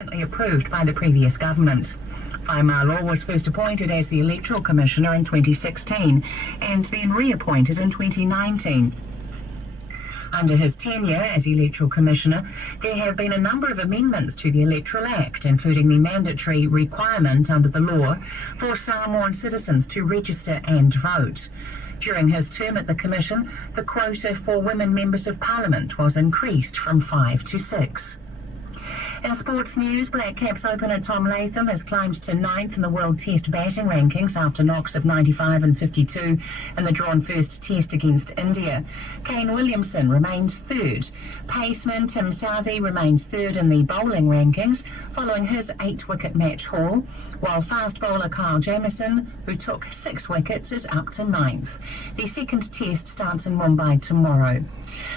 approved by the previous government. Whaimalo was first appointed as the Electoral Commissioner in 2016 and then reappointed in 2019. Under his tenure as Electoral Commissioner, there have been a number of amendments to the Electoral Act, including the mandatory requirement under the law for Samoan citizens to register and vote. During his term at the Commission, the quota for women members of Parliament was increased from 5 to 6. In sports news, Black Caps opener Tom Latham has climbed to 9th in the World Test batting rankings after knocks of 95 and 52 in the drawn first Test against India. Kane Williamson remains 3rd. Paceman Tim Southey remains 3rd in the bowling rankings following his 8-wicket match haul, while fast bowler Kyle Jamieson, who took 6 wickets, is up to 9th. The second Test starts in Mumbai tomorrow.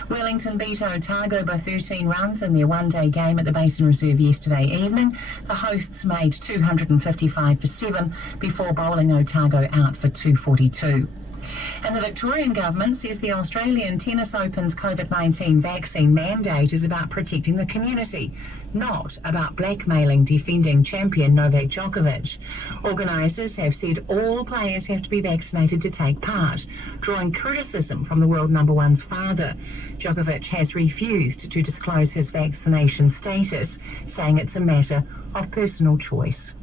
Wellington beat Otago by 13 runs in their one-day game at the Basin Reserve yesterday evening. The hosts made 255 for 7 before bowling Otago out for 242. And the Victorian government says the Australian Tennis Open's COVID-19 vaccine mandate is about protecting the community, not about blackmailing defending champion Novak Djokovic. Organisers have said all players have to be vaccinated to take part, drawing criticism from the world number one's father. Djokovic has refused to disclose his vaccination status, saying it's a matter of personal choice.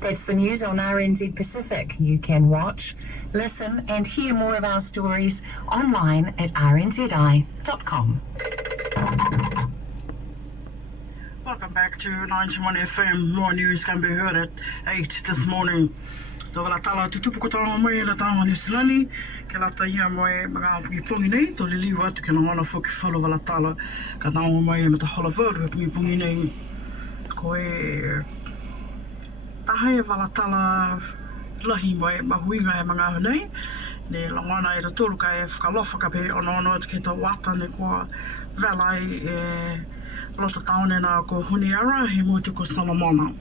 That's the news on RNZ Pacific. You can watch, listen and hear more of our stories online at rnzi.com. Welcome back to 91 FM. More news can be heard at 8 this morning. Tō walatala tutupu ko tāma mai la tāma Nisilani, ke la taia moe mga apungi pungi nei, tō li liwa atu ke na wana whuki whalo walatala, ka tāma mai me ta hola whāru apungi pungi nei, ko e tahai walatala lahi moe mahuinga e mga ahu nei, ne langwana e ratolu ka e whakalofa ka pe ono atu ke tō wata ne kua velai e lota taone na ko Huniara he motu ko Salamona.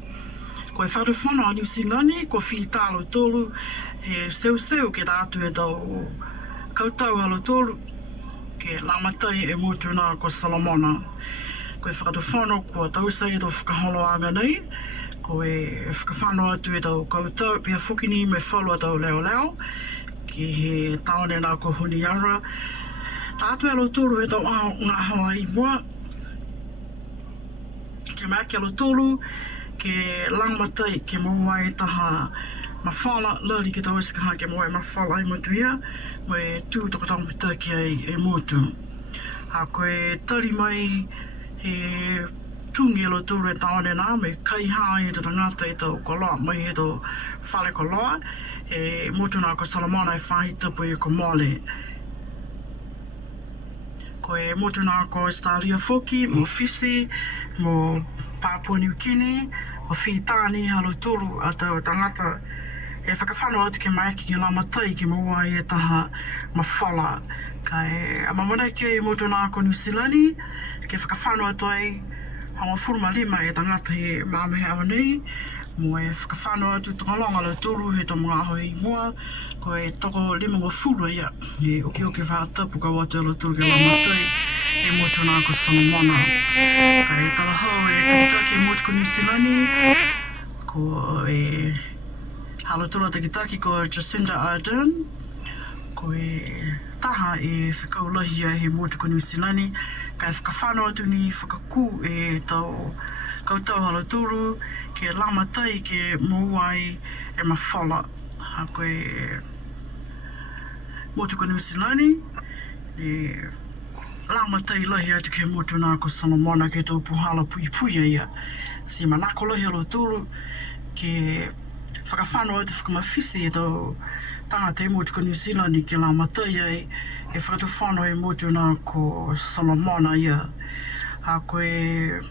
Ko e wharuwhana a New Zealand, ko whi tālo tōlu, he steu ke tātu e tau kautau halo tōlu, ke lamatai e motu nā ko Salamona. Ko e wharuwhana ko tausai e tau whakaholo anga nei, ko e whakawhana atu e tau kautau, pia whukini me whalu a tau leo, ke he taone nā ko Huniara. Tātu halo tōlu e tau ngā Hawaii mua, ke mea ke halo tōlu, ke langmatai ke mua e taha mawhala, lari ke tau esikaha ke mua e mawhala i motu ia, mo e tū toko tampita ki e motu. Ha koe tari mai he tungi alo tūru e taone nā, me kai haa e te tangata e tau koloa, mai e tau whale koloa, e motu nā ko Salamana e whahi tapu e ko mole. Ko e motu nā ko Estalia Foki, mo Fisi, mo Papua New Guinea, o Whitāni halo tūru a tau tangata e whakawhanau atu ke maiki ki lamatai ki maua e taha mawhala. Ka e amamana ke e motu nā ko New Zealand, ke whakawhanau atu ai hama 45 e tangata he māmehe awa nei, mo e whakawhanau atu tangalonga la tūru he tō mga aho i mua, ko e toko 50 ia, e oki whātapu ka watu ala tūru ke lamatai, e motu nā ko Salamona. Ka e tarahau e takitaki e motu ko New Zealand, ko e halotura takitaki ko Jacinda Ardern, ko e taha e whakaulahia he motu ko New Zealand, ka e whakawhanau atu ni whakaku e tau kautau haloturu, ke lamatai ke mouai e mawhala. Ha ko e motu ko New Zealand, e lamatai lahi atu ke motu nā ko Salamona ke tau puhala puipuia ia. Si manako lahi alo tūru ke whakawhanau atu whakamawhisi e tau tangata e motu ko New Zealand ke lamatai ai e whakatuwhanau e motu nā ko Salamona ia. Ha koe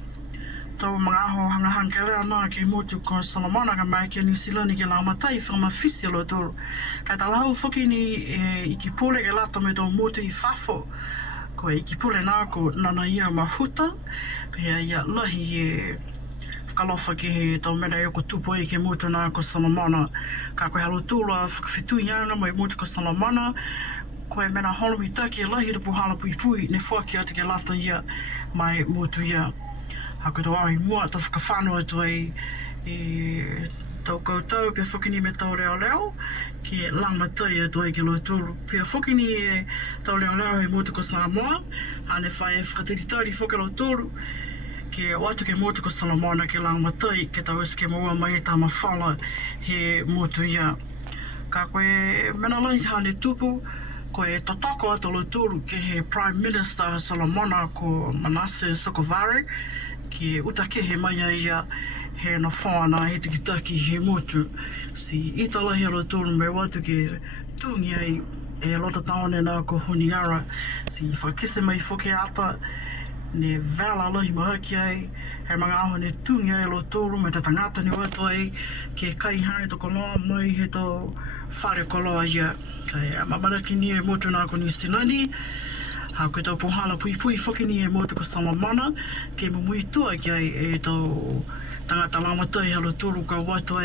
tau mga aho hangahangkelea nā ke motu ko Salamona ka mai ke New Zealand ke lamatai whakamawhisi alo tūru. Kai talahu whuki ni i ki pole ke lata me tau motu i whafo. Ko e ki pule nā ko nana ia mahuta, pia ia lahi e whakalofa ki he tau mena e ko tupo e ke motu nā ko Salamona. Ka koe halo tūla whakawhitu ianga mai motu ko Salamona, ko e mena holomi taki e lahi rupu hala pui pui, ne whaki atu ke lata ia mai motu ia. Hako tō ahi mua, tō whakawhanua tu e tau koutou, pia whakini me tau reo leo, ki langmatai e tu e ki Loturu. Pia whakini e tau reo leo he Mōtuko Samoa, ane whae whakatiritari whaka Loturu, ke watu ke Mōtuko Salamona ke langmatai, ke tau eske maua mai e tama whala he motu ia. Ka koe mena lai hane tupu, koe totoko ata Loturu ke he Prime Minister Salamona ko Manasseh Sogavare, ki utakehe mai ia he na whāna he tikitaki he motu. Si italahi a Loturu me watu ke tūngi ai e lota taone nā ko Honiara. Si whakise mai whoke ata, ne vela alahi mahaki ai, he mga aho ne tūngi ai Loturu me te tangata ni watu ai, ke kai hai toko loa mai he tō whare koloa ia. Kai mamaraki ni e motu nā ko Nistinani, ha koe tau puhala pui pui whakini e Mōtuko Salamona, ke mumui tua ki ai e tau tangata lamatai a Loturu ka watu ai